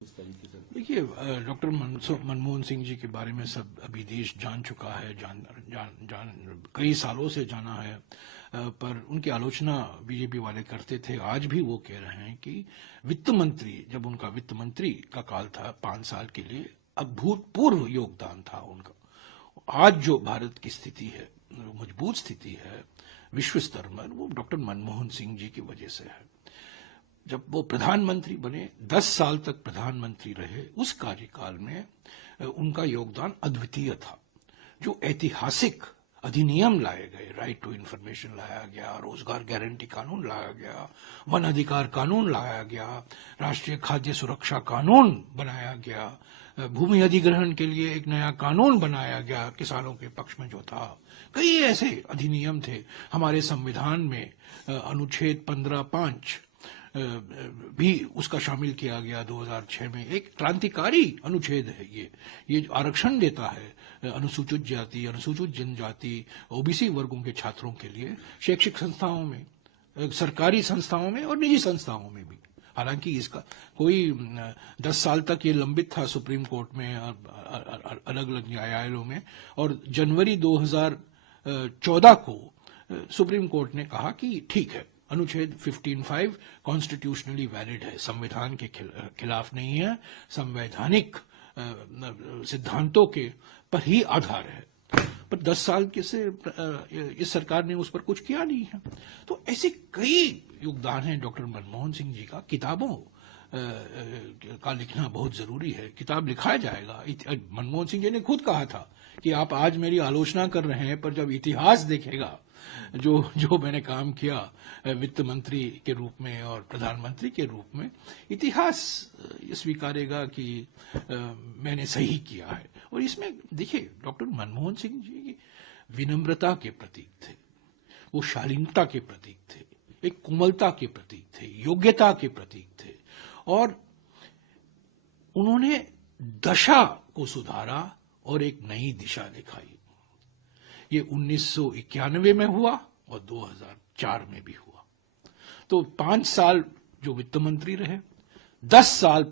देखिए, डॉक्टर मनमोहन सिंह जी के बारे में सब अभी देश जान चुका है, कई सालों से जाना है। पर उनकी आलोचना बीजेपी वाले करते थे। आज भी वो कह रहे हैं कि वित्त मंत्री, जब उनका वित्त मंत्री का काल था 5 साल के लिए, अभूतपूर्व योगदान था उनका। आज जो भारत की स्थिति है, मजबूत स्थिति है विश्व स्तर पर, वो डॉक्टर मनमोहन सिंह जी की वजह से है। जब वो प्रधानमंत्री बने, 10 साल तक प्रधानमंत्री रहे, उस कार्यकाल में उनका योगदान अद्वितीय था। जो ऐतिहासिक अधिनियम लाए गए, राइट टू इंफॉर्मेशन लाया गया, रोजगार गारंटी कानून लाया गया, वन अधिकार कानून लाया गया, राष्ट्रीय खाद्य सुरक्षा कानून बनाया गया, भूमि अधिग्रहण के लिए एक नया कानून बनाया गया किसानों के पक्ष में जो था, कई ऐसे अधिनियम थे। हमारे संविधान में अनुच्छेद 15(5) भी उसका शामिल किया गया 2006 में। एक क्रांतिकारी अनुच्छेद है ये आरक्षण देता है अनुसूचित जाति, अनुसूचित जनजाति, ओबीसी वर्गों के छात्रों के लिए शैक्षिक संस्थाओं में, सरकारी संस्थाओं में और निजी संस्थाओं में भी। हालांकि इसका कोई 10 साल तक ये लंबित था सुप्रीम कोर्ट में, अलग अलग न्यायालयों में, और जनवरी 2014 को सुप्रीम कोर्ट ने कहा कि ठीक है, अनुच्छेद 15(5) कॉन्स्टिट्यूशनली वैलिड है, संविधान के खिलाफ नहीं है, संवैधानिक सिद्धांतों के पर ही आधार है। पर 10 साल के से इस सरकार ने उस पर कुछ किया नहीं है। तो ऐसे कई योगदान हैं डॉक्टर मनमोहन सिंह जी का। किताबों का लिखना बहुत जरूरी है, किताब लिखा जाएगा। मनमोहन सिंह जी ने खुद कहा था कि आप आज मेरी आलोचना कर रहे हैं, पर जब इतिहास देखेगा जो मैंने काम किया वित्त मंत्री के रूप में और प्रधानमंत्री के रूप में, इतिहास ये स्वीकारेगा कि मैंने सही किया है। और इसमें देखिए, डॉक्टर मनमोहन सिंह जी विनम्रता के प्रतीक थे, वो शालीनता के प्रतीक थे, एक कोमलता के प्रतीक थे, योग्यता के प्रतीक थे, और उन्होंने दशा को सुधारा और एक नई दिशा दिखाई। ये 1991 में हुआ और 2004 में भी हुआ। तो 5 साल जो वित्त मंत्री रहे, 10 साल